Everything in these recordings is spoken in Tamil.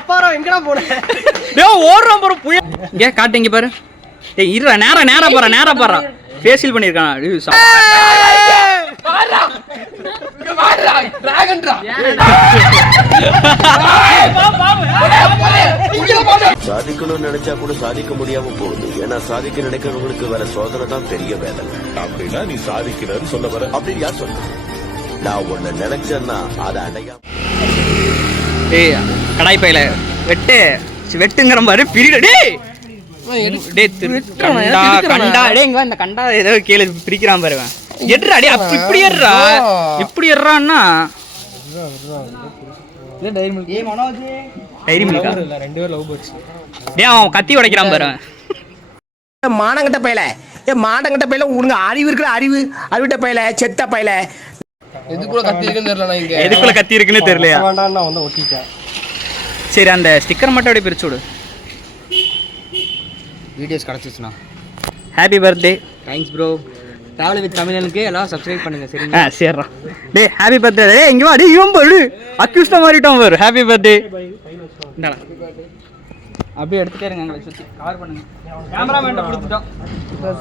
அப்பாரா எங்கடா போற? டேய் ஓடுறோம் பாரு புய. இங்க காட்டு இங்க பாரு. டேய் இருடா நேரா போறா. ஃபேஷியல் பண்ணிருக்கான். வாடா. இங்க வாடா. டிராகன்டா. சாதிக்கணும்னு நினைச்சா கூட சாதிக்க முடியாம போகுது. ஏன்னா சாதிக்க நினைக்கிறவங்களுக்கு வேற சோதனை தான் பெரிய வேதனை. அப்படின்னா நீ சாதிக்கிறன்னு சொல்ல வர அப்படின்னு யார் சொல்ற? நான் ஒண்ணு நினைச்சேன்னா அதை அடையாம. டேய் கடாய் பையில வெட்டுங்கிற மாதிரி பிரிடு. டேய் கண்டா டேய் இங்க இந்த கண்டா ஏதோ கீழே பிரிக்கிறான் பாருவேன். எட்றா டேய் இப்படி ஏறான்னா டைரி மில்கா ரெண்டு பேர் லவ் பேர்ட்ஸ். டேய் அவன் கத்தி உடைக்கிறான் பாரு. மானங்கட்ட பையல மானங்கட்ட பையல உனக்கு அறிவு இருக்கிற அறிவிட்ட பையல செத்த பையல. எதுக்குள்ள கத்தி இருக்குன்னு தெரியல. இங்க எதுக்குள்ள கத்தி இருக்குன்னு தெரியலையா? வேண்டாம் நான் வந்து ஒட்டிட்டேன். சரி அந்த ஸ்டிக்கர் மட்டும் அப்படியே பிரிச்சு விடு. வீடியோஸ் கிடச்சிச்சுண்ணா. Happy birthday. Thanks bro. Travel with தமிழனுக்கு எல்லாம் சப்ஸ்கிரைப் பண்ணுங்க. சரிங்களா? சரிடா. டேய் ஹாப்பி பர்த்டே. டேய் இங்க வா. டேய் இவன் பாரு அக்யூஸ்டா மாறிட்டான் பாரு. Happy birthday. இந்தாடா. அப்படியே எடுத்துட்டே இருங்க. எங்களை சுத்தி கவர் பண்ணுங்க. கேமராமேன்ட்ட கொடுத்துட்டோம்.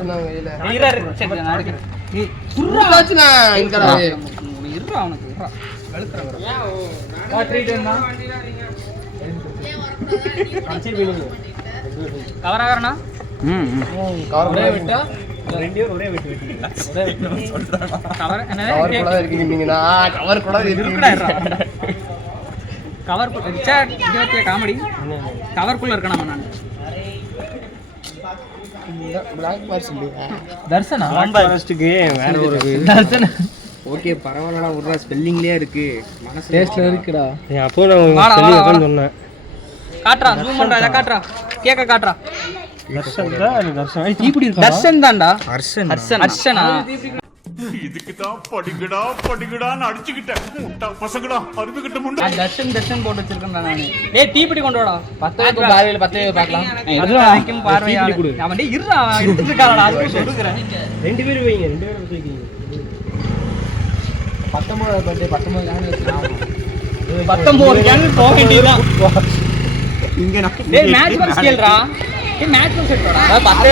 நான் கையில சரி நான் எடுக்கிறேன். நீ குர்ராச்சுனா இங்கடா. இருடா அவனுக்கு இருடா. கழுத்துறேன் வர. ட்ரீட் என்ன? கவர் ஆகறனா? கவர் ஒரே விட்டா ரெண்டு பேர் ஒரே வெட்டு வெட்டிட்டீங்களா? கவர் என்னது? கவர் கூட இருக்கீங்க நீங்கனா. கவர் கூட இருக்குடா. கவர் ரிச்சர்ட் இதுவத்திய காமெடி கவர்க்குள்ள இருக்கணும் நான். பிளாக் பார்ஸ் இல்லையா? தர்சனா ஃபாரஸ்ட்க்கு வேற ஒரு தர்சனா. ஓகே பரவாயில்லடா. ஒரு ஸ்பெல்லிங்லயே இருக்கு. மனசு டேஸ்ட்ல இருக்குடா. அப்போ நான் ஸ்பெல்லிங் சொன்னேன். காட்றா ஜூம் பண்றா. இத காட்றா. கேக்க காட்றா. தர்ஷன் தான். தர்ஷன் தீப்பிடி இருக்கா? தர்ஷன் தான்டா. ஹர்ஷனா. இதுக்கு தான் படிக்கடான்னு அடிச்சுக்கிட்டேன். முட்டா பசங்கடா அருவிக்கிட்ட முண்டா. தர்ஷன் போட்டு வச்சிருக்கேன் நானு. டேய் தீப்பிடி கொண்டு வாடா. 10 பார்வையில 10 பார்க்கலாம். அதுக்கும் பார்வையா. அவன் டேய் இருடா எடுத்துட்டு இருக்காடா. அது சொல்லுறேன். ரெண்டு பேர் வைங்க. ரெண்டு பேர் எடுத்து வைங்க. 19 பர்த்டே 19 கேன் வச்சுக்கலாம். 19 கேன் போக வேண்டியதுதான். இங்க நான் டேய் மேட்ச் பாக்ஸ் கேளுடா. ஏய் மேட்ச் பாக்ஸ் எடுடா. 10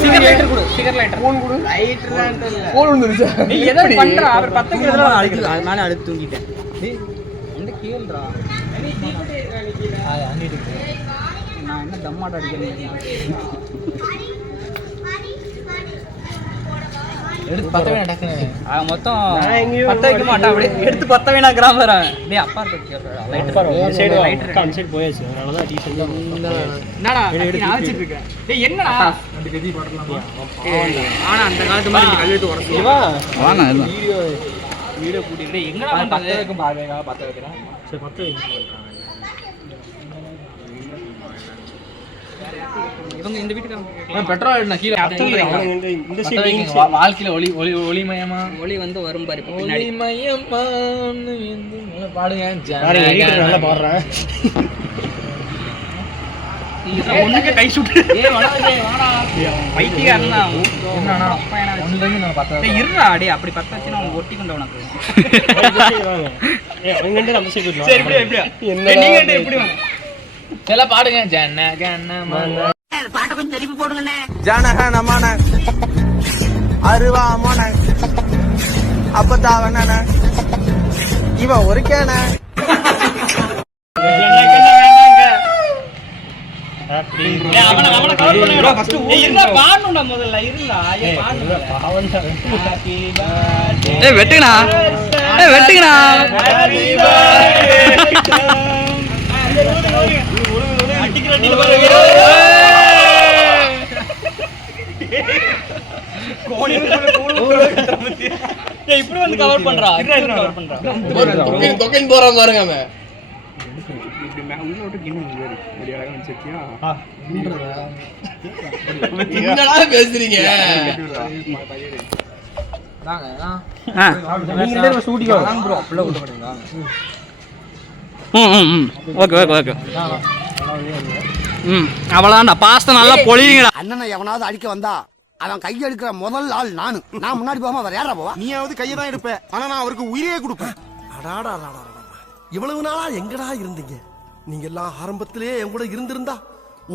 ஸ்டிக்கர் லைட்டர் கொடு. ஸ்டிக்கர் லைட்டர் ஃபோன் கொடு. லைட்டர் தான் இல்ல. ஃபோன் வந்துருச்சு. நீ எதை பண்றா? அவர் 10 கேளுடா. அதனால அழுத்து தூங்கிட்டேன். டேய் இந்த கேளுடா. நான் என்ன தம்மாட்ட அடிக்கிறேன். எடுத்து 10 வேணா டக்குனு. மொத்தம் 10 வைக்க மாட்டான். அப்படியே எடுத்து 10 வேணா கிராமரா. டேய் அப்பா கேளுடா. லைட்டர் சைடு லைட்டர் அந்த சைடு போயாச்சு. அதனால தான் டீசல் என்னடா நான் வச்சிட்டு இருக்கேன். டேய் என்னடா அந்த கதி போடலாம். ஆனா அந்த காலத்து மாதிரி இந்த கல்வெட்டு உடைச்சு வா. வாங்க வீடியோ கூட்டி. டேய் எங்கடா 10 வைக்கும் பாருங்க. 10 வைக்கிறேன். சரி 10 வைங்க. இவங்க இந்த வீட்டுக்கு பெட்ரோல் என்ன கீழ இந்த சைடு வாழ்க்கையில ஒளிமயமா ஒளி வந்து வரும் பாரு பின்னாடி. ஒளிமயமா பாடுங்க. நல்லா பாடுறேன். ஒண்ணுக்கு கை சுட்டு. ஏய் வாடா. பைத்தியக்காரனா. என்னன்னா அப்பா என்ன ஒண்ணுல நான் 10. டேய் இருடா. டேய் அப்படி 10 வச்சு நான் ஒட்டி கொண்ட உனக்கு. அவங்க நம்ம சைடு வரலாம். சரி இப்படி என்ன நீங்க எப்படி வாங்க. எல்லாம் பாடுங்க. ஜனகணமன பாட்ட கொஞ்சம் திருப்பி போடுங்கண்ணே. ஜனகணமன அருவாமன அப்பதாவன இவன் ஒரு கேன. அவன கவர் பண்ணுடா. ஃபர்ஸ்ட் இருடா பாடணும்டா முதல்ல. இருடா ஏய் பாடுடா. ஏய் வெட்டுங்கடா. Happy birthday. அடிக்கிறடி பாருங்க. கோணி கத்துறமத்தி. ஏய் இப்படி வந்து கவர் பண்றா. கவர் பண்றா. தொகைன் போறான் பாருங்க அவன். இப்படி உள்ள விட்டு கிண்ணம் வேறு அப்படி அழகா வச்சிருக்கியா? என்னடா பேசுறீங்க? நீங்க ஸ்டூடியோ வாங்க ப்ரோ. அப்படியே விட்டு போறீங்களா? ஓகே அவ்வளோதான்டா. பாஸ்தா நல்லா பொழியுங்கடா. அண்ணனை எவனாவது அடிக்க வந்தா அவன் கையை எடுக்கிற முதல் ஆள் நானு. நான் முன்னாடி போகாம அவர் யாரா போவா? நீயாவது கையை தான் எடுப்ப. ஆனா நான் அவருக்கு உயிரே கொடுப்பேன். அடாடா இவ்வளவு நாளா எங்கடா இருந்தீங்க? நீங்க எல்லாம் ஆரம்பத்திலே என் கூட இருந்திருந்தா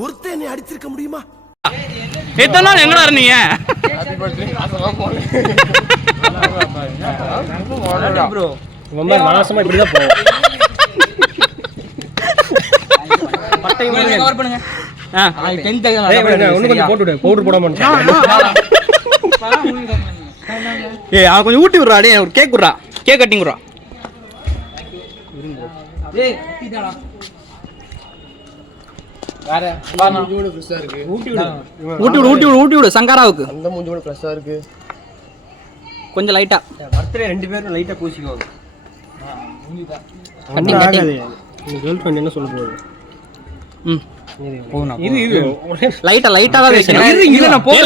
ஒருத்தன் என்னை அடிச்சிருக்க முடியுமா? எத்தனை நாள் எங்கடா இருந்தீங்க? மாசமா இப்படிதான் போவோம். பவுடர் போட மாட்டேன். அவன் கொஞ்சம் ஊட்டி விடுறா, டே ஒரு கேக் விடுறா, கேக் கட்டிங் விடுறா. ஊட்டி விடு சங்காராவுக்கு. அந்த மூஞ்சி கூட ஃப்ரெஷ்ஷா இருக்கு. கொஞ்சம் லைட்டா பர்த்டே 2 பேரும் லைட்டா பூசிக்குவாங்க. Cutting cutting. உங்க கேர்ள் ஃப்ரெண்ட் என்ன சொல்ல போகுது? இது லைட்டா லைட்டா தான் வைக்கணும்.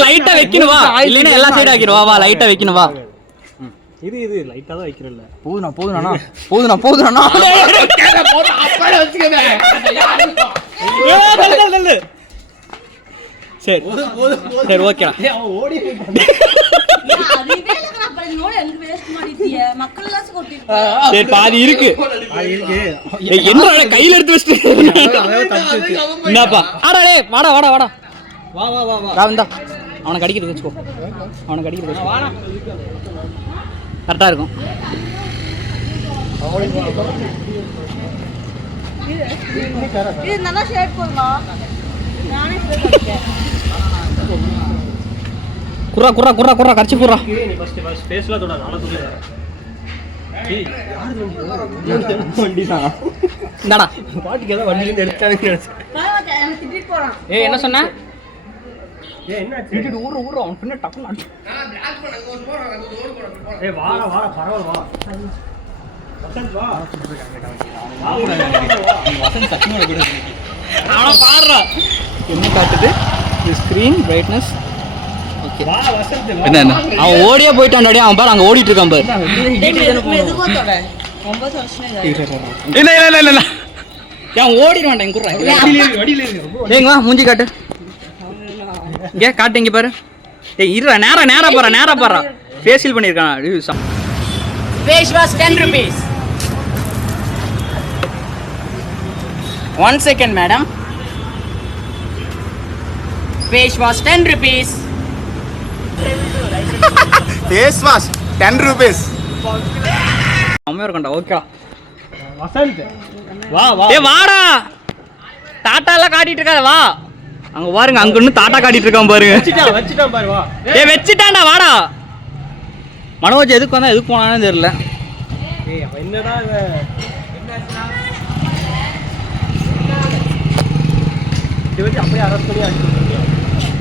லைட்டா வைக்கணும் வா, இல்லைன்னா எல்லா சைடு வைக்கணும். வா லைட்டா வைக்கணும் வா. இது லைட்டா தான் வைக்கிறல்ல. போதுனா சரி சரி ஓகே. சரி பாதி இருக்கு. என்ன கையில எடுத்து வச்சுட்டு என்னப்பா? ஆடாடே வாடா வாடா வாடா வா வா வா வா வந்தா. அவனை கடிக்கிறது வச்சுக்கோ, அவனை கடிக்கிறது வச்சுக்கோ. கரெக்டா இருக்கும். இது நல்லா ஷேட் போடுமா? நானே ஷேட் பண்ணிட்டேன். குறா குறா குறா குறா கடிச்சு குறா. நீ ஃபர்ஸ்ட் ஃபேஸ்ல தொட நாள தொட. ஏய் யாரு வண்டி தான். இந்தாடா பாட்டிக்கு ஏதோ வண்டில இருந்து எடுத்தானுங்க. பாவம் எனக்கு திட்டிட்டு போறான். ஏய் என்ன சொன்ன? ஏய் என்ன திட்டிட்டு ஊரு அவன் பின்ன டக்குனு அடி. ஏய் வாடா பரவாயில்லை வா. வசந்த் வா. வசந்த் சத்தியமா கூட அவன பாறா. என்ன காட்டுது? தி ஸ்கிரீன் பிரைட்னஸ். ஓகே வா வசந்த் வா. என்ன அவன் ஓடியே போய்ட்டான்டா. அவன் பாரு அங்க ஓடிட்டு இருக்கான் பாரு. மெதுவா தொட. ரொம்ப சோஷனே. இல்ல ஏன் ஓடிடுவான்டா இங்க குறா. வடியில இருக்கு. ஏங்க வா மூஞ்சி காட்டு. இங்க காட்டு இங்க பாரு. ஏய் இருடா நேரா பாறா. ஃபேஷியல் பண்ணிருக்கான். Face was 10 rupees. 1 second madam. Face was 10 rupees. Face wash 10 rupees. அம்மையா இருக்கண்டா. ஓகே வசந்த் வா வா. ஏய் வாடா. டாடா எல்லாம் காட்டிட்டு இருக்காத வா. அங்க பாருங்க அங்க இன்னும் டாடா காட்டிட்டு இருக்கான் பாருங்க. வச்சிட்டான் பாரு வா. ஏய் வெச்சிட்டான்டா வாடா. மனோஜ் எதுக்கு வந்தா எதுக்கு போனானே தெரியல. ஏய் அவன் என்னடா இவன் இது வந்து அப்படியே அரசு பண்ணி அடிச்சிருக்கீங்க.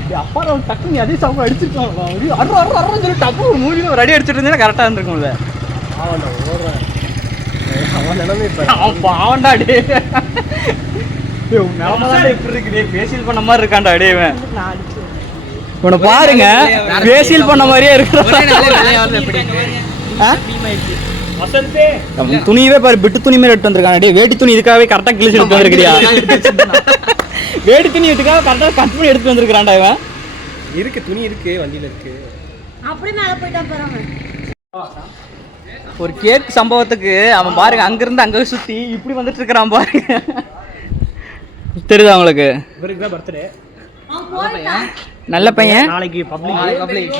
டேய் அப்பா நான் டக்குனு அதே சவுண்ட் அடிச்சிட்டான். அற சொல்லி டக்கு ஒரு மூவில ரெடி அடிச்சிட்டு இருந்தா கரெக்ட்டா இருந்திருக்கும்ல. அவன்டா ஓடுறான். அவன் நிலைமை இப்ப அவன் பாவண்டா டேய். டேய் உன்னால இப்படி இருக்கு டேய். ஃபேஷியல் பண்ண மாதிரி இருக்கான்டா டேய் இவன். உன்னை பாருங்க ஃபேஷியல் பண்ண மாதிரியே இருக்கு. வசந்தே துணியவே பாரு பிட்டு துணி மாதிரி எடுத்து வந்திருக்கான் டேய். வேட்டி துணி இதுக்காகவே கரெக்டா கிழிச்சு எடுத்து வந்திருக்கியா? வேட்டி துணி இதுக்காக கரெக்டா கட் பண்ணி எடுத்து வந்திருக்கான்டா இவன். இருக்கு துணி இருக்கு வண்டியில இருக்கு. அப்படியே மேல போய்ட்டான் பாருங்க. ஒரு கேக் சம்பவத்துக்கு அவன் பாருங்க அங்க இருந்து அங்க சுத்தி இப்படி வந்துட்டு இருக்கான் பாருங்க. தெரியுதா உங்களுக்கு? இவருக்கு தான் பர்த்டே. அவன் போய்ட்டான். நல்ல பையன். நாளைக்கு பப்ளிக்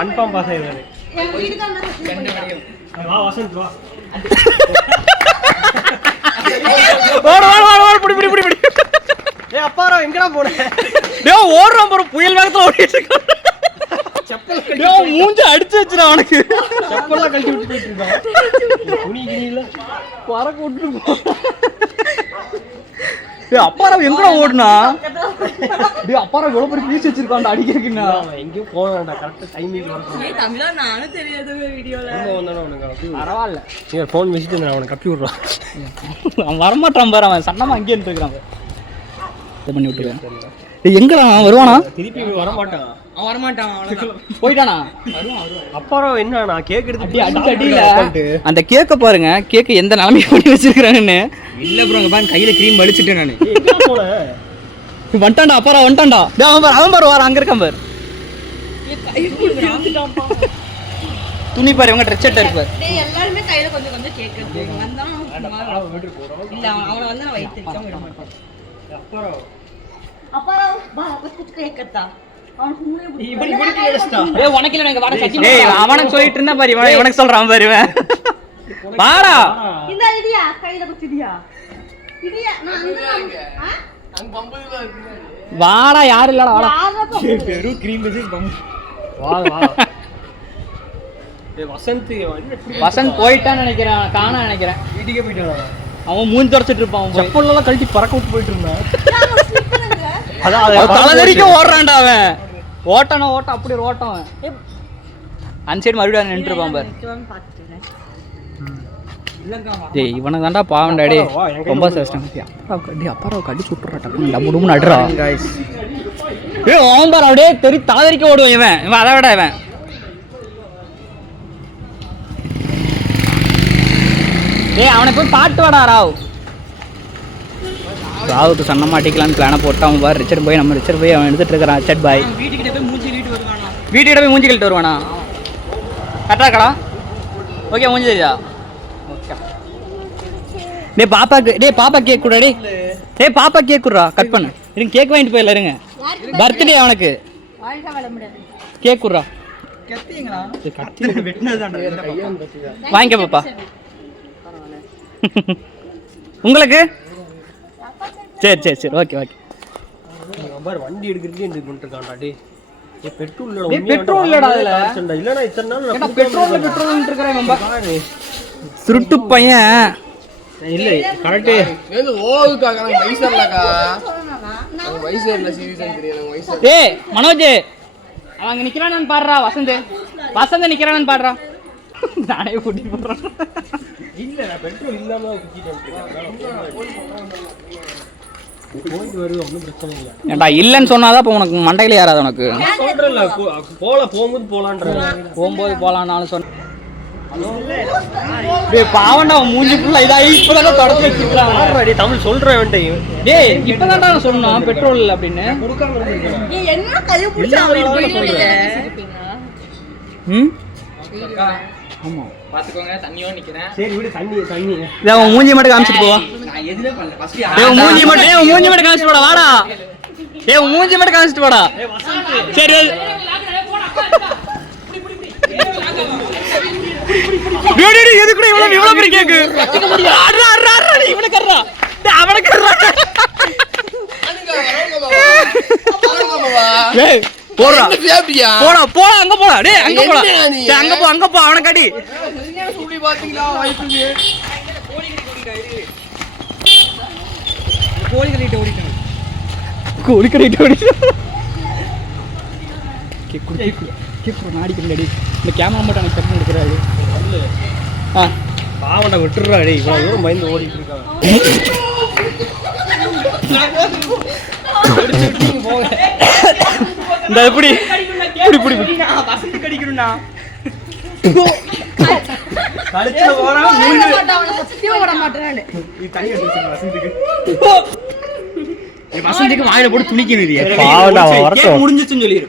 கன்ஃபார்ம் பாஸ் ஆயிடுவாரு. என் வீட்டுக்கு வந்து வா வசந்த் வா. ஓடு புடி. ஏய் அப்பாரா எங்கடா போற? டேய் ஓடுறான் பாரு புயல் வேகத்துல ஓடிட்டு இருக்கான். செப்பல் டேய் மூஞ்சி அடிச்சு வச்சிரா அவனுக்கு. செப்பல்லாம் கழட்டி விட்டு போயிட்டு இருக்கான். துணி கிணில பறக்க விட்டு போ. டேய் அப்பாரா எங்கடா ஓடுனா? டேய் அப்பாரா எவ்வளவு பெரிய பீஸ் வச்சிருக்கான்டா அடிக்கிறதுக்குன்னா. அவன் எங்கேயும் போறான்டா. கரெக்ட்டா டைமிங் வரணும். ஏய் தமிழா நானும் தெரியாத வீடியோல. வந்தானே அவனுக்கு பரவாயில்ல. நீ ஃபோன் வச்சிட்டு நான் அவனை கப்பி விடுறான். அவன் வரமாட்டான் பாரு. அவன் சன்னமா அங்கேயே இருக்கான். இதை பண்ணி விட்டுருக்கேன். டேய் எங்கடா வருவானா? திருப்பி வர மாட்டான். அவன் வரமாட்டான். போயிட்டானா? அப்புறம் என்ன நான் கேக் எடுத்து அடியில அந்த கேக்க பாருங்க. கேக்கு எந்த நிலைமையை பண்ணி வச்சிருக்காங்கன்னு. இல்ல ப்ரோ அங்க பாருங்க கையில க்ரீம் வலிச்சிட்டேன் நானு. எங்க போன? வந்துட்டான்டா அப்புறம் வந்துட்டான்டா. டேய் அவன் பாரு வர அங்க இருக்கான் பாரு. துணி பாரு இவங்க ட்ரெஸ் செட் இருக்கு பாரு. டேய் எல்லாரும் கையில கொஞ்சம் கேக் எடுத்துங்க. வந்தா இல்ல அவனை வந்து நான் வயிற்று விட மாட்டேன். அப்புறம் கேட்கறதா உனக்கு இல்ல வாடா சச்சின். அவனுக்கு சொல்லிட்டு இருந்தா பாரு, இவனுக்கு சொல்றான் பாரு. வாடா இந்த ஐடியா கையில குத்திடியா இடியா நான் வாடா. யாரு இல்லடா வாடா. வெறும் கிரீம் பேஸ் பம்ப். வா வா. ஏய் வசந்த் போயிட்டான்னு நினைக்கிறேன், காணா நினைக்கிறேன். வீட்டுக்கே போயிட்டான். அவன் மூஞ்சி தொடச்சிட்டு இருப்பான். செப்பல்லாம் கழட்டி பறக்க விட்டு போயிட்டு இருந்தான். அதான் தலைதறிக்க ஓடுறான்டா அவன். ஓட்டான ஓட்டம் அப்படி ஒரு ஓட்டம். அந்த சைடு மறுபடியும் நின்று இருப்பான் பாரு. டேய் இவனுக்கு தான்டா பாவம் டாடி. ரொம்ப கஷ்டம். அப்பாவை கடி சுட்டுறா டக்கு டபுடுன்னு நடுறா. ஏய் அவன் பாரு அப்படியே தலைதறிக்க ஓடுவான் இவன். அதை விட இவன் ஏய் அவனை போய் பாட்டு வாடா ராவ். ராவுக்கு சன்ன மாட்டிக்கலான்னு பிளானை போட்டு அவன் பாரு ரிச்சர்ட் பாய். நம்ம ரிச்சர்ட் பாய் அவன் எடுத்துட்டு இருக்கிறான். ரிச்சர்ட் பாய் வீட்டுக்கிட்ட போய் மூஞ்சி கழிட்டு வருவானா? கரெக்டாக இருக்கடா. ஓகே மூஞ்சி தெரியுதா? ஓகே. பாப்பா கேக் கூட. பாப்பா கேக் குடுறா. கட் பண்ணு. இருங்க கேக் வாங்கிட்டு போயிடல. இருங்க பர்த்டே அவனுக்கு. கேக் குடுறா. வாங்கிக்க பாப்பா. உங்களுக்கு சரி ஓகே. வண்டி எடுக்கிறதுக்கு என்ன பண்ணிருக்கான்டா டேய். பெட்ரோல் இல்லடா அதுல. இல்லடா இத்தனை நாள் நான் பெட்ரோல் இருக்கறேன். சுருட்டு பையன் இல்ல கரெக்ட். ஏது ஓவுக்காக நான் வயசர்லக்கா. நான் வயசர்ல சீரியஸா தெரியல வயசர். டேய் மனோஜ் அவங்க நிக்கிறானு பாடுறா. வசந்த் நிக்கிறானு பாடுறா. நானே கூட்டி போறேன். இல்ல நான் பெட்ரோல் இல்லாம குத்திட்டு வந்துட்டேன். போயிட்டு வருது ஒன்றும் பிரச்சனை இல்லை. ஏன்டா இல்லைன்னு சொன்னாதான் இப்போ உனக்கு மண்டையில ஏறாது. உனக்கு சொல்றேன்ல போகும்போது போலான்னாலும் சொன்ன பாவண்டா மூஞ்சி ஃபுல்லா இதாகி இப்பதான் தொடச்சு வச்சுக்கிறான். தமிழ் சொல்றேன் வேண்டையும். டேய் இப்பதான்டா நான் சொன்னான் பெட்ரோல் இல்லை அப்படின்னு. என்ன கையை பிடிச்சா ஆமா பாத்துக்கோங்க. தண்ணியோ நிக்கிறேன். சரி விடு. தண்ணி அவன் மூஞ்சி மட்டும் காமிச்சிட்டு போவா. நான் எதுமே பண்ணல. ஃபர்ஸ்ட் மூஞ்சி மட்டும் காமிச்சிட்டு போடா. வாடா மூஞ்சி மட்டும் காமிச்சிட்டு போடா. சரி எது கூட இவ்வளவு பெரிய கேக்கு இவனுக்கு அவனுக்கு போடா போடா அங்க போடா. டேய் அங்க போ அவனை கடி. சொல்லி பாத்தீங்களா வைப்புக்கு கோழி கட்டிட்டு ஓடிட்டான். நாடிக்கிறேன். இந்த கேமரா மட்டும் எனக்கு செட் எடுக்கிறாரு. பாவண்டா விட்டுறா டேய். இவ்வளவு தூரம் பயந்து ஓடிட்டு இருக்கான். இந்த எப்படி வசந்த் கடிக்கணும்னா கடிச்சு போறான். வசந்துக்கு வாயில போட்டு துணிக்கணும். முடிஞ்சிச்சுன்னு சொல்லிடு.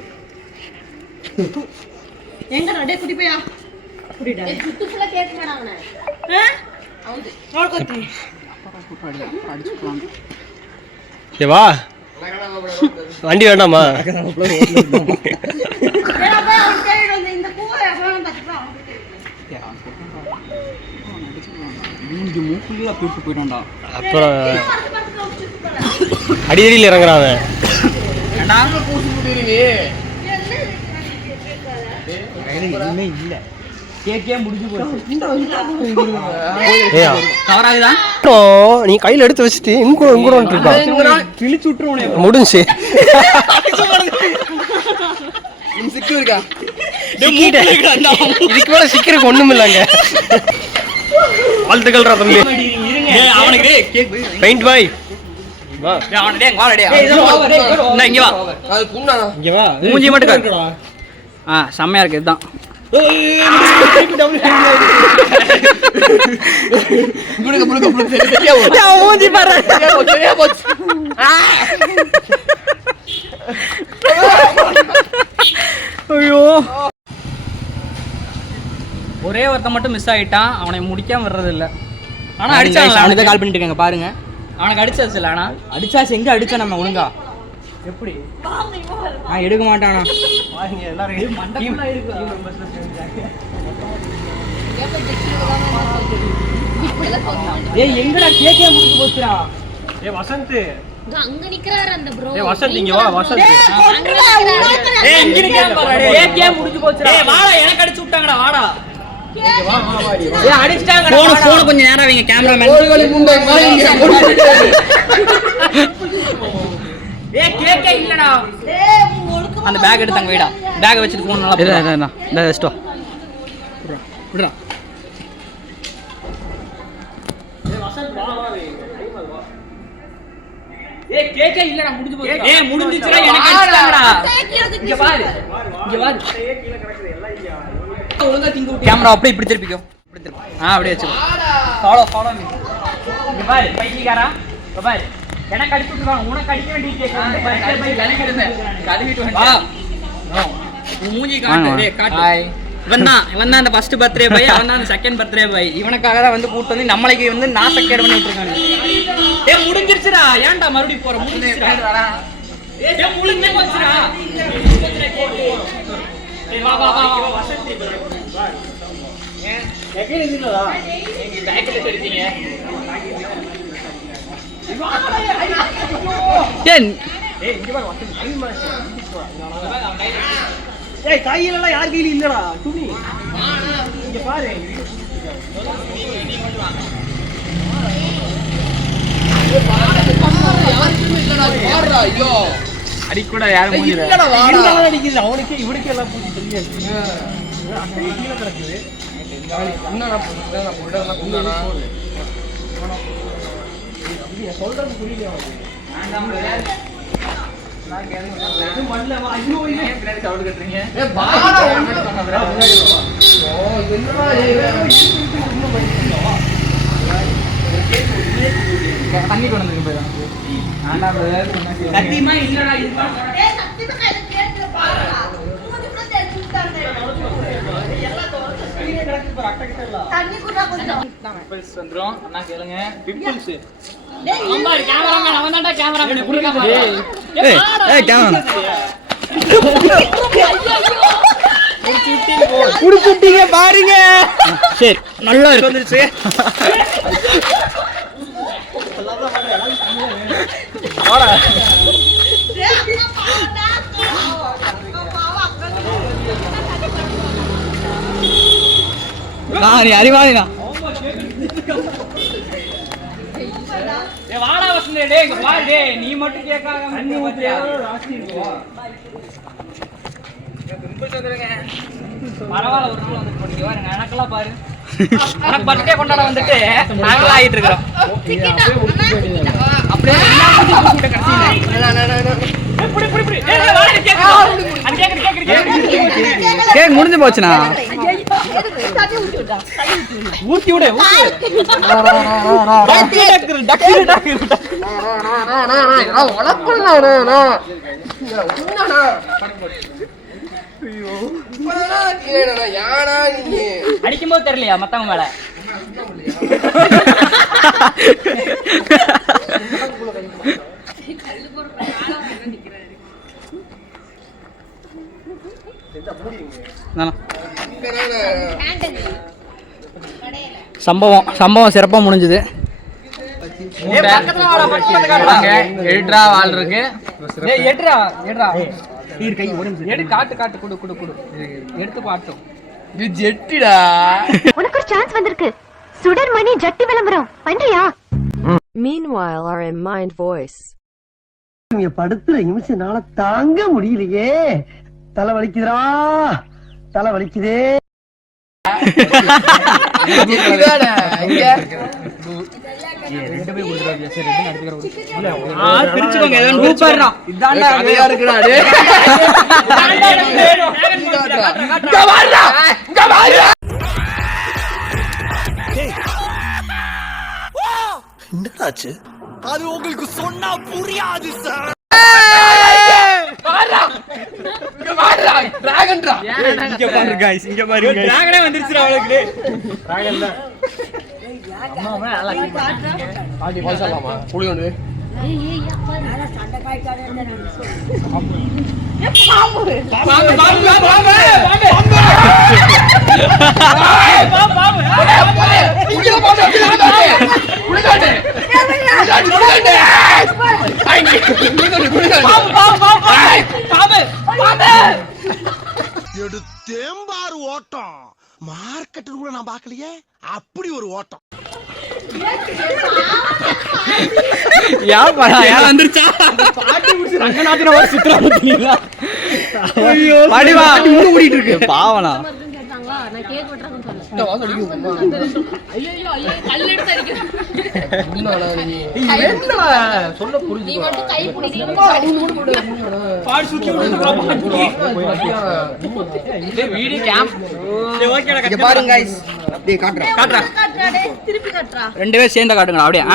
எங்க ரெண்டே குடி போயா குடிடா. சுத்து ஃபுல்லா கேக் மேடாவனே. வா வண்டி வேண்டாமா? இந்த பூவை எவ்வளவு பாத்துக்கலாம். மூக்குல போட்டு போயிட்டான்டா. அப்புறம் அடிதடியில் இறங்குறான் அவன். எதுவுமே இல்ல. கேக்கே முடிஞ்சு போச்சு. கவராகுதா? நீ கையில எடுத்து வச்சுட்டு கிழிச்சு விட்டுருவோம். முடிஞ்சு இதுக்கு மேல சிக்கிறதுக்கு ஒண்ணும் இல்லைங்க. வாழ்த்துக்கள் தம்பி. அவனுக்கு பெயிண்ட் பாய் மூஞ்சி மட்டும் செம்மையா இருக்கு. இதுதான் மூஞ்சி பாரு. ஐயோ ஒரே ஒருத்த மட்டும் மிஸ் ஆகிட்டான். அவனை முடிக்காம வர்றது இல்லை. ஆனா அடிச்சாங்களா? அவனுக்கு கால் பண்ணிட்டு இருக்காங்க பாருங்க. அவனுக்கு அடிச்சாச்சு இல்ல? ஆனா அடிச்சாச்சு. எங்க அடிச்சா நம்ம ஒழுங்கா எப்படி நான் எடுக்க மாட்டானா? ஏய் எங்கடா கேக்கே முடிஞ்சு போச்சுடா. வசந்த் அங்க நிக்கறாரு அந்த ப்ரோ. வசந்த் இங்க வா வசந்த். ஏய் இங்க நிக்கறான் பாருடா. கேக்கே முடிஞ்சு போச்சுடா. ஏய் வாடா, எனக்கு அடிச்சு விட்டாங்கடா. வாடா. ஏய் அடிச்சிட்டாங்கடா. போன் கொஞ்சம் நேரா வைங்க கேமராமேன். கோழி முண்டை மாறிங்க. ஏய் கேக்கே இல்லடா. அந்த பேக் எடுத்தாங்க வைடா. பேக் வச்சிட்டு போன் நல்லா போடா. இந்த வெஸ்டோ விடுடா. ஏய் கேக்கே இல்லடா, முடிஞ்சு போச்சு. ஏய் முடிஞ்சிச்சுடா, எனக்கு அடிச்சாங்கடா. இங்க பாரு, இங்க பாரு. கீழ கிடக்குது எல்லாம் இங்க. ஒழுங்கா திங்க விட்டு கேமரா அப்படியே இப்படி திருப்பிக்கோ. இப்படி திருப்பி. அப்படியே வெச்சுக்கோ. Follow me. இங்க பாரு பைக்கிகாரா. இங்க பாரு. எனக்கு அடிச்சு விட்டுறாங்க. உனக்கு அடிக்க வேண்டிய கேக்கு. அந்த பைக்கர் பை எனக்கு எடுங்க. கழுவிட்டு வந்து. வா. உன் மூஞ்சி காட்டு. டேய் காட்டு. ஹாய். இவன் தான் அந்த ஃபர்ஸ்ட் பர்த்டே பாய். அவன் தான் அந்த செகண்ட் பர்த்டே பாய். இவனுக்காக தான் வந்து கூட்டி வந்து நம்மளுக்கு வந்து நாசக்கேடு பண்ணி விட்டுருக்காங்க. ஏய் முடிஞ்சிருச்சுடா. ஏன்டா மறுபடியும் போற? முடிஞ்சிருச்சுடா. ஏய் முடிஞ்சே போச்சுடா. ஏய் வா வா வா வசந்தி வா. ஏன் எகே இல்லடா. நீங்க பேக்ல எடுத்தீங்க. ஏய் இங்க பாரு வசந்தி. ஏய் கையில எல்லாம் யார் கையில இல்லடா. துணி இங்க பாரு. அடிக்கூட யாரும் அடிக்குது. அவனுக்கு இவனுக்கு எல்லாம் பூச்சி தெரியாது. கீழே கிடக்குது. சொல்றது புரியல. தண்ணி கொண்டு வந்து சத்தியமா இல்லடா. வந்துரும் அண்ணா கேளுங்க. பிம்பிள்ஸ் கேமராமேன் அவன் தான்டா கேமராமேன். குடிச்சுட்டீங்க பாருங்க. சரி நல்லா வந்துருச்சு. நீ அறிவாளினா. வாடா வசந்தே. டேய் இங்க பாரு. டேய் நீ மட்டும் கேட்காம தண்ணி ஊத்தியா ராசி இருக்கோ. பரவாயில்ல ஒரு நாள் வந்து போட்டு வாருங்க. எனக்கெல்லாம் பாரு. உனக்கு பர்த்டே கொண்டாட வந்துட்டு நாங்களா ஆயிட்டு இருக்கோம். அப்படியே கேக் முடிஞ்சு போச்சுனா ஊத்தி விடு. அடிக்கும்போது தெரியலையா மத்தவங்க மேல? சம்பவம் சிறப்பா முடிஞ்சது. எட்ரா வால் இருக்கு. காட்டு குடு எடுத்து பாட்டும். இது ஜெட்டிடா. உனக்கு ஒரு சான்ஸ் வந்திருக்கு. சுடர் மணி ஜட்டி விளம்பரம் பண்றியா? Meanwhile our in mind voice. நீங்க படுத்துற நிமிஷம்னால தாங்க முடியலையே. தலை வலிக்குதுடா. தலை வலிக்குதே. என்னடாச்சு? அது உங்களுக்கு சொன்னா புரியாது சார். இங்க பாரு गाइस, இங்க பாரு गाइस. டிராகனே வந்துருச்சுடா அவளுக்கு. டிராகன் இல்ல. பாட்டி பழசாலாமா புளி ஒன்று தேம்பாறு ஓட்டம் மார்க்கெட்டு கூட நான் பார்க்கலையே அப்படி ஒரு ஓட்டம் வந்துருச்சா ரங்கநாதன ஒரு சித்திரம் ஓடிட்டு இருக்கு பாவனா ரெண்டு பேரும் சேர்ந்த காட்டுங்களா அப்படியே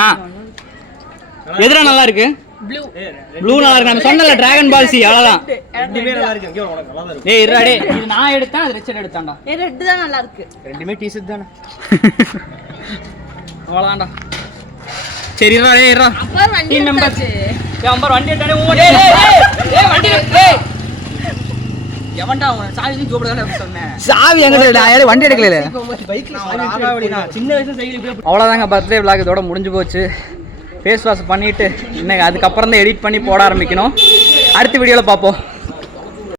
எதுரா நல்லா இருக்கு ப்ளூ நல்லா இருக்கு நம்ம சொன்னல டிராகன் பால் சி அவ்வளவுதான் ரெண்டுமே நல்லா இருக்கு இங்க உனக்கு நல்லா தான் இருக்கு டேய் இருடா டேய் இது நான் எடுத்தேன் அது ரிச்சர்ட் எடுத்தான்டா ரெட் தான் நல்லா இருக்கு ரெண்டுமே டீ-ஷர்ட் தானே அவ்வளவுதான்டா சரி இருடா டேய் இருடா அப்பர் வண்டி எடுத்தாச்சு நம்பர் வண்டி எடுத்தானே ஓ டேய் டேய் வண்டி டேய் எவன்டா அவன் சாவி ஜோபடல சொன்னேன் சாவி எங்கடா யாரே வண்டி எடுக்கல பைக்ல ஆகாவடினா சின்ன வயசுல சைக்கிள் இப்படி அவ்வளோதாங்க பர்த்டே விளாக் இதோட முடிஞ்சு போச்சு ஃபேஸ் வாஷ் பண்ணிவிட்டு இன்னைக்கு அதுக்கப்புறம் தான் எடிட் பண்ணி போட ஆரம்பிக்கணும் அடுத்த வீடியோவில் பார்ப்போம்